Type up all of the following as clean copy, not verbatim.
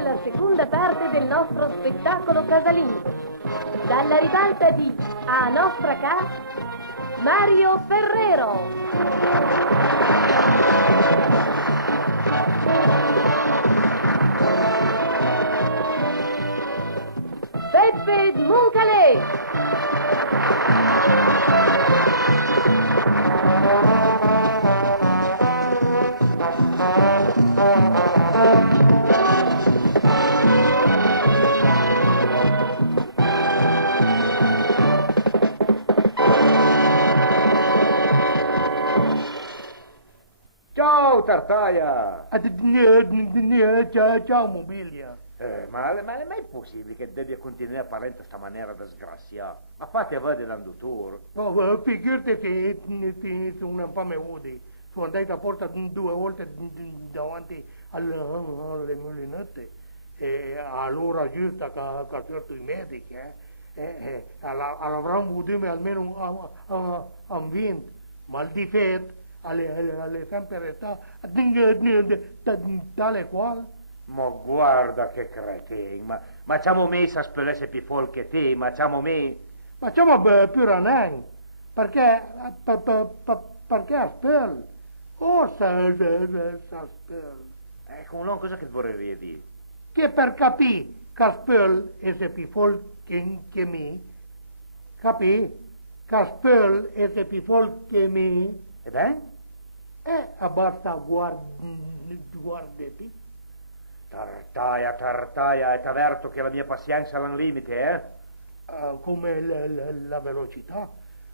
alla seconda parte del nostro spettacolo casalingo. Dalla ribalta di A Nostra Casa, Mario Ferrero. Peppe Moncalè. Ciao Tartaia! Ciao Mobilia. Ma è mai possibile che debbia continuare a parlare in questa maniera disgraziata? Ma fate vedere dando tour. Figurati che sono un po' meudi. Sono andato a porta 2 volte davanti alle mulinette. E all'ora giusta che certo i medici, avranno avuto almeno un 20. Ma il difetto alle sempre tale quale. Ma guarda che cretino, ma c'amo messo a spellesse più folk che te, ma c'amo me. Ma c'amo più ranang, perché a spell. Oh, sa spell. Ecco, non cosa che vorrei dire? Che per capire che spell è più folk che me, capì? Che spell è più folk che me. E beh? Basta guardati. Tartaia, è t'avverto che la mia pazienza ha un limite, Come la velocità.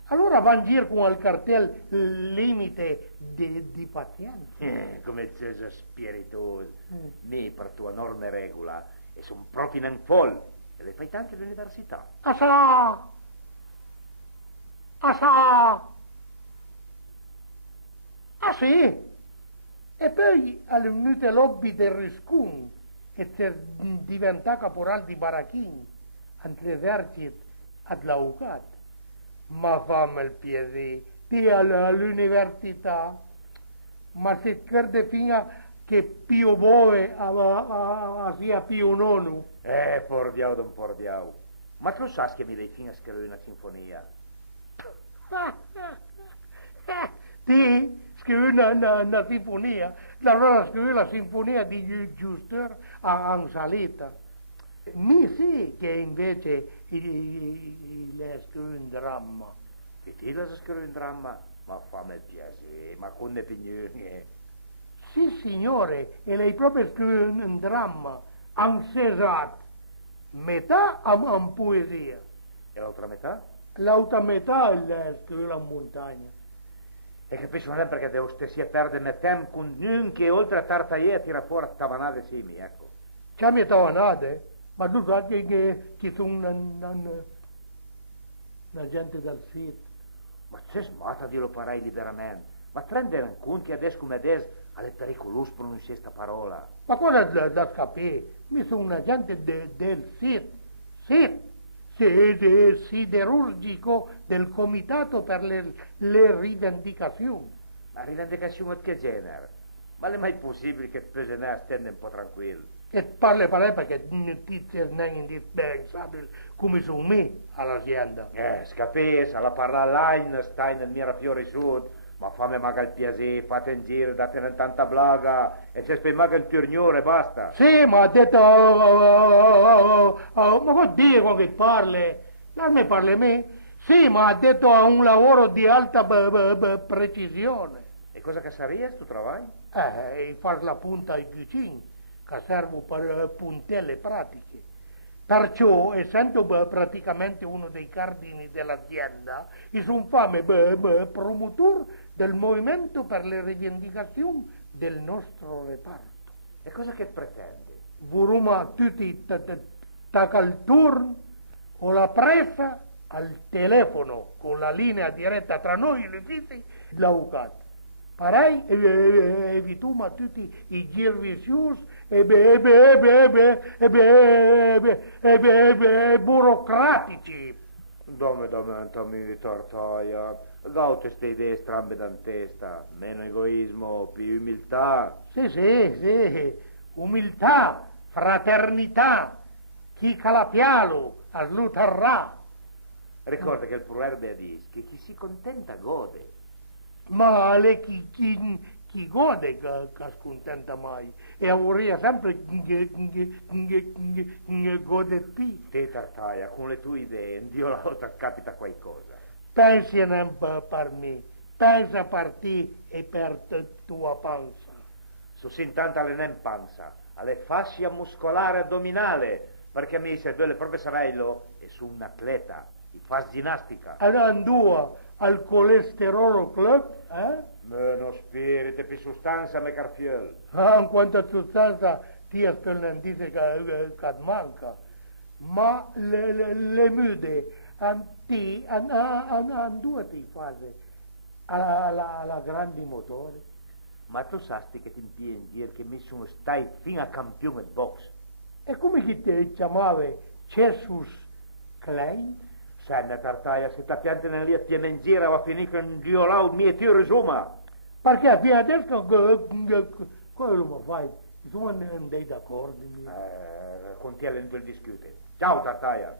Allora va in giro con il cartello limite di pazienza. Come sei spiritoso. Me, per tua norma regola, e sono proprio in folle. E le fai anche all'università. Assà! Ah sì? E poi all'unite lobby del Riscun e per diventare caporal di Barachin, all'esercito adlaucat. Ma fammi il piacere, ti all'università, ma se crede fino che Pio Bove sia Pio Nonu. Pordiau. Ma tu sai che mi dai fino a scrivere una sinfonia? Ti scrivi una sinfonia, allora scrivi la sinfonia di Giuster a salita. Mi sì che invece le scrivi un dramma. E ti la scrivi un dramma? Ma fammi il piacere, ma con le pignone. Sì, signore, e lei proprio scrive un dramma, un cesat, metà a poesia. E l'altra metà? L'altra metà le scrive la montagna. E capisco non è perché devo stessi a perdere tempo con un che oltre a Tartaia tira fuori tavanate simili, ecco. C'è mia tavanate? Ma tu sai che sono una gente del sito. Ma c'è smatta a dirlo parai liberamente. Ma ti rendi conto che adesso come adesso è pericoloso pronunciare questa parola? Ma cosa da capire? Mi sono una gente del SIT, siderurgico del Comitato per le Rivendicazioni. Ma rivendicazione di che genere? Ma è mai possibile che Spesenè stende un po' tranquillo? E parli perché notizie non indispensabili come sono me all'azienda. Scapesa, la parla line, stai nel Mirafiori Sud, ma fammi magari il piacere, fate in giro, date tanta blaga, e se spei magari il turniore, basta. Sì, ma ha detto, ma vuol dire che parli? Non mi parli a me? Sì, ma ha detto a un lavoro di alta precisione. E cosa che sarebbe tu lavoro? Far la punta ai cucini, che servono per puntelle pratiche. Perciò, essendo praticamente uno dei cardini dell'azienda, sono fame promotore del movimento per le rivendicazioni del nostro reparto. E cosa che pretende? Vorremmo tutti al turno o la pressa al telefono con la linea diretta tra noi e gli uffici dell'avvocato. Parei evitiamo tutti i giri viziosi e burocratici. Dammi, Tartaia. Gaute ste idee strambe da testa. Meno egoismo, più umiltà. Sì. Umiltà, fraternità, chi calapialo, a slutarrà. Ricorda che il proverbio dice che chi si contenta gode. Ma chi gode che scontenta mai? E vorrei sempre che gode più. Te, Tartaia, con le tue idee, in Dio la volta capita qualcosa. Pensi non per me, pensa per te e per tua panza. Su tanta le non panza, alle fascia muscolare addominale, perché mi se due le proprie sarello e su un atleta, e fa ginnastica. Andò al colesterolo club, Meno spirito e più sostanza, me carfiel. In quanto sostanza ti non dice che manca, ma le mude andò ti fase alla grandi motori. Ma tu sasti che ti impien dire che mi sono stai fino a campione di box? E come che ti chiamavi Jesus Klein? Sanna Tartaia, se ti piante nel lì a tiene in giro va a finire con Dio là un mio tiro resuma. Perché fino adesso quello mi fai? Insomma non dei d'accordo. Con te lento il discute. Ciao Tartaia.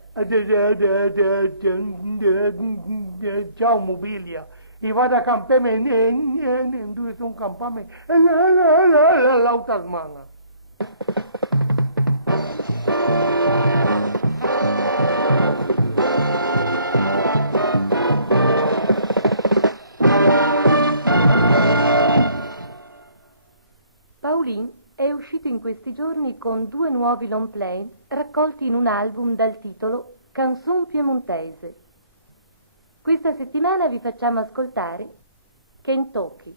Ciao mobilia. E vado a campare in due sono campame l'altra smana. Pauline è uscito in questi giorni con 2 nuovi long play raccolti in un album dal titolo Canzon Piemontese. Questa settimana vi facciamo ascoltare Kentucky.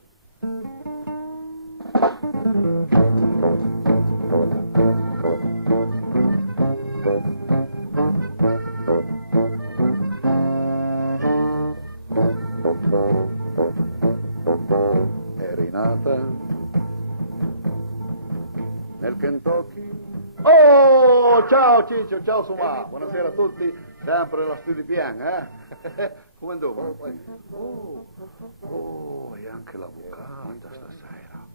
Eri nata nel Kentucky. Oh, ciao Ciccio, ciao Sumà, buonasera a tutti, sempre alla Studi Pian, Come andava? E anche l'avvocata stasera.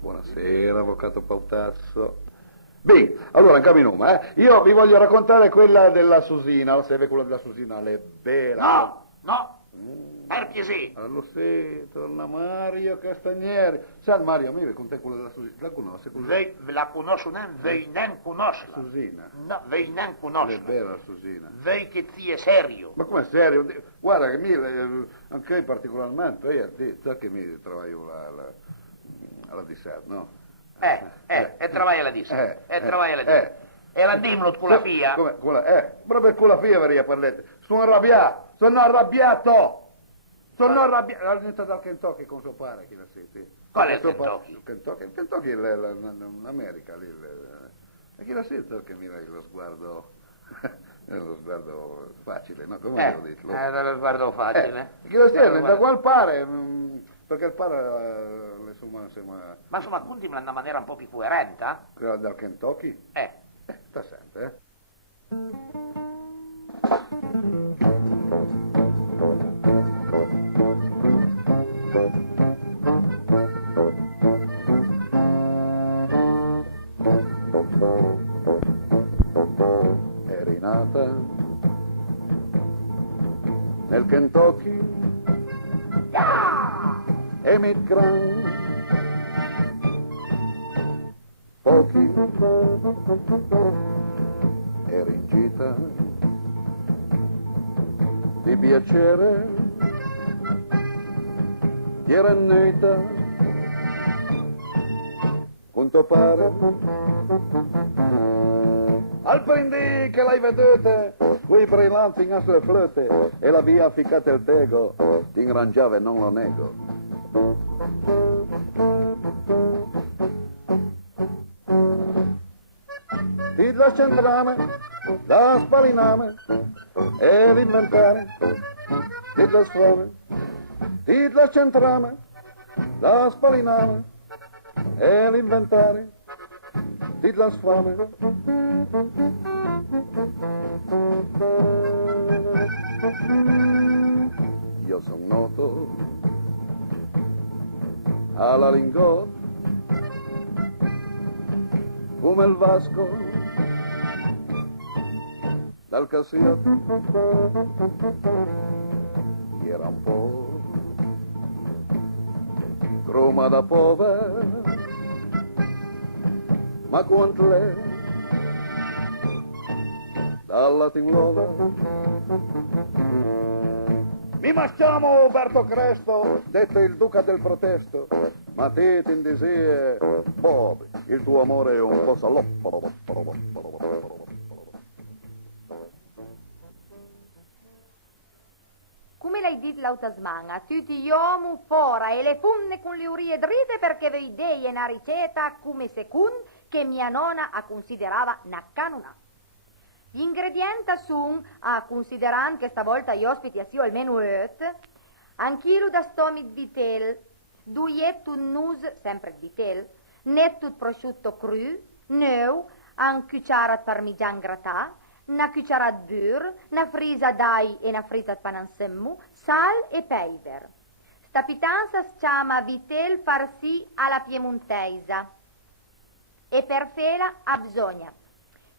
Buonasera, avvocato Pautasso. Bene, allora andiamo in nome, Io vi voglio raccontare quella della Susina, lo sai quella della Susina, le bella. No, per piacere. Lo sai, torna Mario Castagneri. Sai Mario, a me con te quella della Susina, la conosci? Lei la conosco, lei non conosce. Susina? No, lei non conosce. Le bella Susina. Lei che ti è serio. Ma come serio? Guarda che anche io particolarmente, io che mi lavoro alla Dissert, no? E travaglia la disse. E travaglia la disse. E la dimlo con la fia. Come? Proprio con la fia verrei a parlare. Sono arrabbiato. Sono arrabbiato. All'inizio dal Kentucky, come so pare, chi la senti? Qual è il Kentucky? Il Kentucky è l'America, lì. E chi la sente che mira lo sguardo... lo sguardo facile, no? Come devo dirlo? Lo sguardo facile. Chi lo sente? Da qual pare? Perché il pare, insomma... Ma insomma, contimi in una maniera un po' più coerente, Dal Kentucky? Sta sempre, Eri nata nel Kentucky, emigrant, pochi, eri in gita di piacere, ti era neta, quanto pare, al prendi che l'hai vedute, quei brillanti in sulle flotte, e la via ficcata il tego, ti ingrangiava e non lo nego. Ti la centrame, la spaliname, e l'inventare, ti la sfame, ti la centrame, la spaliname, e l'inventare, ti la sfame. Io son noto alla Lingotto, come il Vasco dal Cassiotto, era un po' croma da povera, ma quanto lei dalla tinglola. Mi maschiamo Uberto Cresto, detto il duca del protesto, ma te ti indisie, Bob, il tuo amore è un po' saloppo. Come l'hai detto l'altra smana, tutti gli uomini fora e le funne con le urie dritte perché vi dei una ricetta come secondo che mia nonna a considerava una canona. Gli ingredienti sono, considerando che stavolta gli ospiti siano almeno 8, un chilo da stomi di vitello, 2 nus, sempre di vitello, netto prosciutto cru, 9, un cucciara di parmigiano grattà, una cucciara di burro, una frisa d'aglio e una frisa di panansemmu, sal e peper. Sta pittanza si chiama vitello farci alla piemontesa e per fela ha bisogno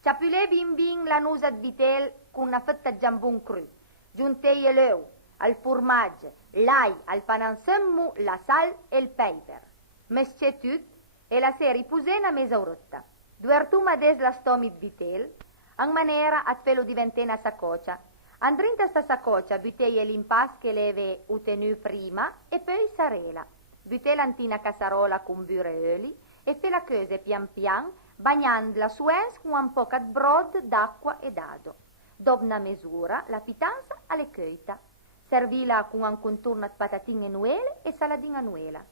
ciapulè bin bin la nusa di vitello con una fetta di jambon cru, giuntei l'uovo, al formaggio, l'aglio, al panansemmu, la sal e il peper. Mesce tutto e la sera ripusè una mezz'oretta. Duertuma des la stomi di vitello, in maniera a pelo diventare una saccoccia. Andrinta sta saccoccia buttei l'impasto che leve utenu prima e poi sarela. Buttei l'antina cassarola con burro e oli e fe la cose pian pian bagnandola su ens con un po' di brodo d'acqua e dado. Dopo una misura, la pittanza alle coita. Servila con un contorno di patatine nuele e saladina nuela.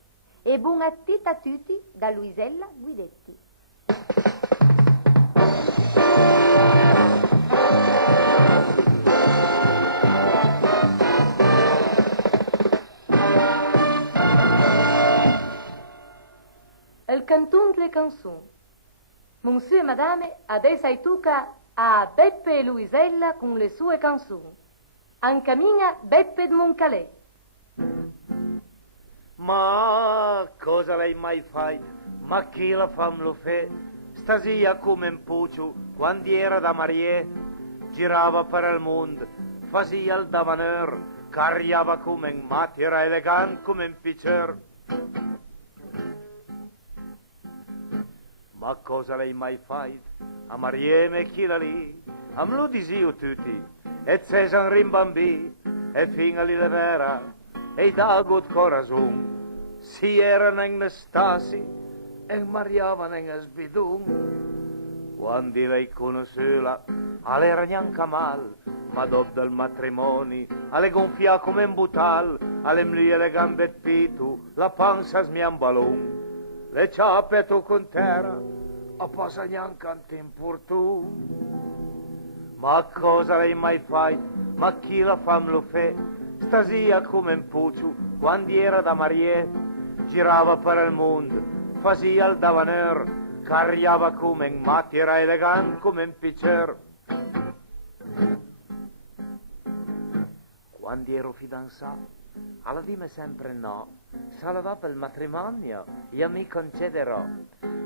E buon appetito a tutti da Luisella Guidetti. Il canton delle canzoni. Monsieur e madame, adesso hai tocca a Beppe e Luisella con le sue canzoni. Ancamina Beppe di Moncalè. Ma cosa lei mai fai? Ma chi la fam lo fe? Stasia come un puccio, quando era da Marie, girava per il mondo, faceva il davaneur, carriava come un matera elegante come un pitcher. Ma cosa lei mai fai? A Marieme chi la lì? A me lo disio tutti, e Cesar rimbambì, e fino alle vera, e da gut corazon, si erano in stasi, e mariavano in sbidun. Quando lei conosceva, alle era neanche mal, ma dopo del matrimonio, alle gonfia come un butal, alle mlie le gambe pitu, la panza smiambalun. Le ciappe tu con terra, a passa neanche un tempo tu. Ma cosa lei mai fai? Ma chi la fam lo fe? Stasia come un puccio, quando era da Marie, girava per il mondo, faceva il davaneur, carriava come un matti, era elegante come un pitcher. Quando ero fidanzato, alla dime sempre no. Salva per il matrimonio, io mi concederò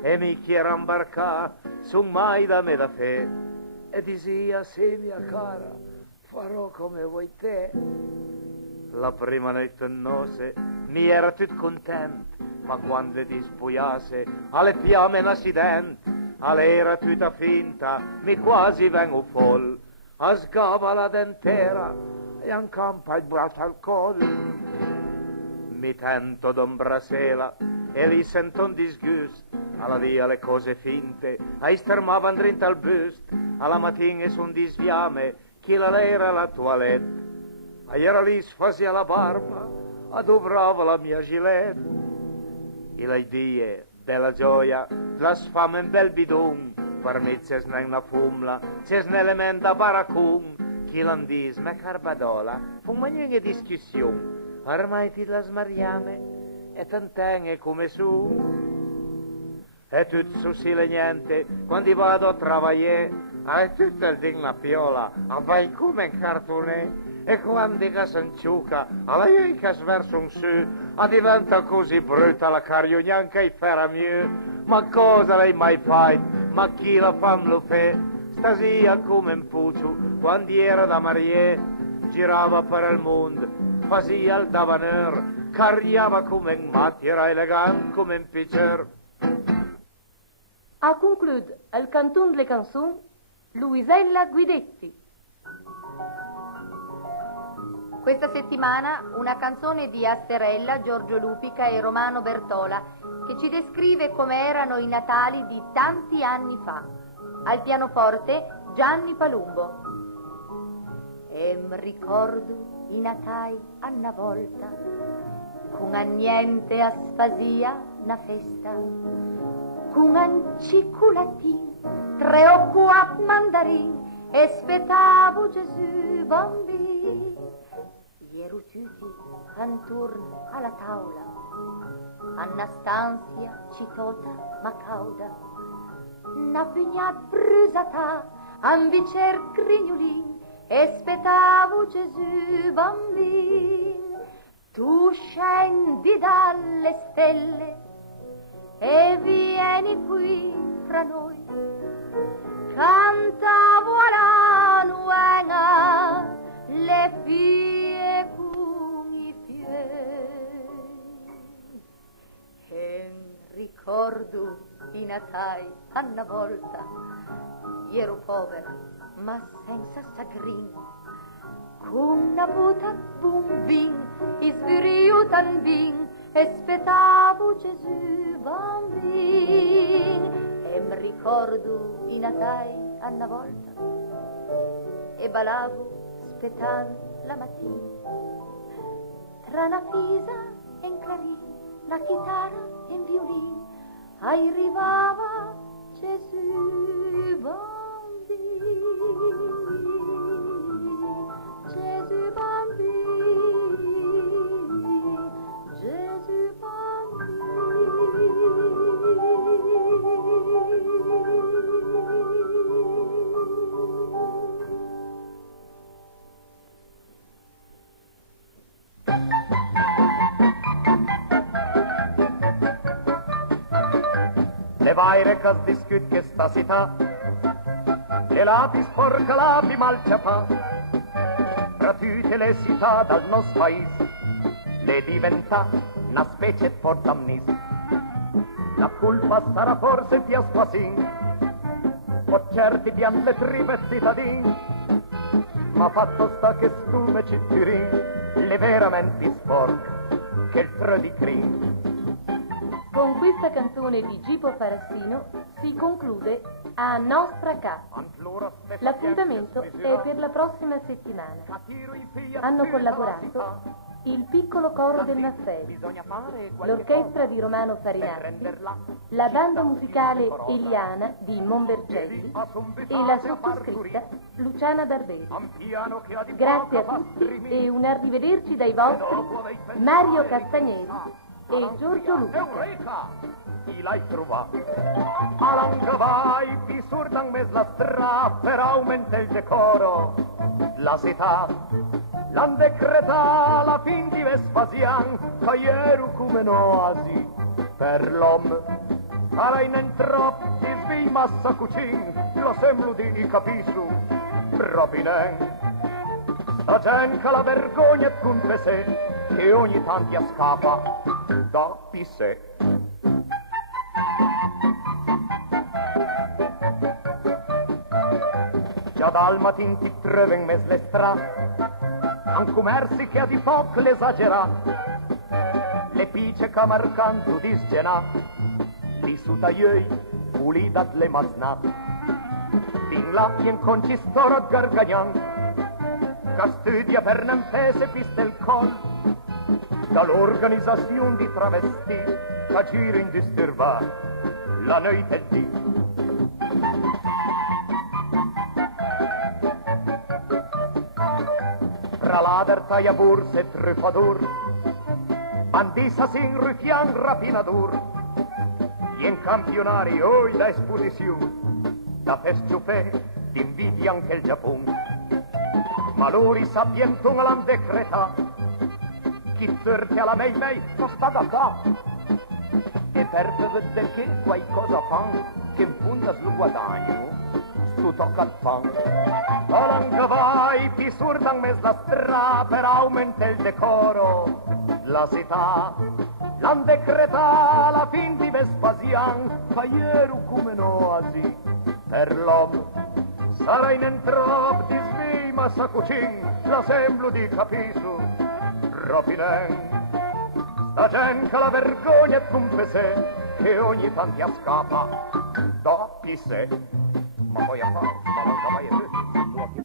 e mi chiero imbarcare su mai da me da fe e disia sì mia cara farò come vuoi te. La prima notte nose mi era tutto contento, ma quando ti spogliasse alle fiamme un accidente, alle era tutta finta mi quasi vengo foll, a sgava la dentera e un campo il braccio al collo. Mi tento d'ombrasela e lì sento un disgusto, alla via le cose finte, a stermava drinta al busto, alla mattina su un disviame, chi la era la toilette, a era lì sfasia la barba, adovrava la mia gilette, e le die della gioia, la sfama in bel bidon, per me c'è una fumla, c'è un'elementa baracun, chi l'andis, me carbadola, fu una discussione. Ormai ti la smariame e tant'è come su e tutto su sile niente quando vado a travagliare hai tutto il ding la piola vai come un cartone e quando che s'anciuca alla io che sverso un su diventa così brutta la cario neanche i ferra mio Ma cosa lei mai fatto? Ma chi la fam lo fe? Stasia come un puccio, quando era da Marie, girava per il mondo, faceva il davaner, carriava come un matto, era elegante come un pitcher. A conclude il canton delle canzoni, Luisella Guidetti. Questa settimana una canzone di Asterella, Giorgio Lupica e Romano Bertola che ci descrive come erano i Natali di tanti anni fa. Al pianoforte Gianni Palumbo. Ricordo i Natali una volta, con a niente asfasia una festa, con un ciculatin, 3 o 4 mandarin, e aspettavo Gesù bambino. Ero tutti intorno alla tavola, a una stanzia citota ma cauda, una pignat brusata, un bicer grignolin, e aspettavo Gesù bambino. Tu scendi dalle stelle e vieni qui fra noi, cantavo alla nuena le fie con i fiei. E ricordo i Natali una volta, ero povera ma senza sagrin, con una vota bumbin, isvirio tambin, aspettavo Gesù bambin. E mi ricordo i Natali una volta, e ballavo aspettando la mattina, tra una pisa e un clarin, la chitarra e un violin, arrivava Gesù bambino, Gesù bambino, Gesù Le vaire che discut che sta città, le lapi sporca lapi malciapà, tra tutte le città dal nostro paese, le diventa una specie portamnis. La colpa sarà forse di Aspasin, o certi di le tribe cittadini, ma fatto sta che stume citturin, le veramente sporca, che il tro di crin. Con questa canzone di Gipo Farassino si conclude A Nostra Casa. L'appuntamento è per la prossima settimana. Hanno collaborato il piccolo coro del Maffei, l'orchestra di Romano Farinazzi, la banda musicale Eliana di Monbergelli e la sottoscritta Luciana Barberi. Grazie a tutti e un arrivederci dai vostri Mario Castagneri e Giorgio Luca. Eureka! Chi l'hai trovato? Alanga vai, ti surdan mes la stra, per aumenta il decoro. La città, l'han decreta la fin di Vespasian, che ieri come n'oasi per l'uomo. Ara in entroppi svi massa cucin, lo sembro di capisco, proprio ne. Sta gente che la vergogna è con te sé, che ogni tanto scappa da pissè. Già dal matin ti trovi in mezzo alle strade, un commercio che ha di poco l'esagera, le pice che marcando di sgenà, di su taglioi pulita le masnate, fin là in concistoro a Gargagnan, che studia per n'empese piste il col, dall'organizzazione di travesti che gira in disturbar la notte e dì. Fra l'aderta e borse e truffadur, bandissa sin rutian rapinadur, e in campionari oi da esposizione, da festiupè d'invidia anche il Giappone. Ma loro sapientono l'han decretato, chi sorte alla mei non sta da qua, e per vedere che qualcosa fan, che in punta sul guadagno, stu tocca al pan. Alanga vai, pi surdan mes la stra, per aumentare il decoro, la città, l'han decreta la fin di Vespasian, caieru come noasi, per l'uomo. Sarà in entrop di svima sa cucin, la semblo di capisu, ropinen. Sta gente che la vergogna è confessè, che ogni tanto scappa, doppi sé. Ma poi a fare, ma non cavai e porca.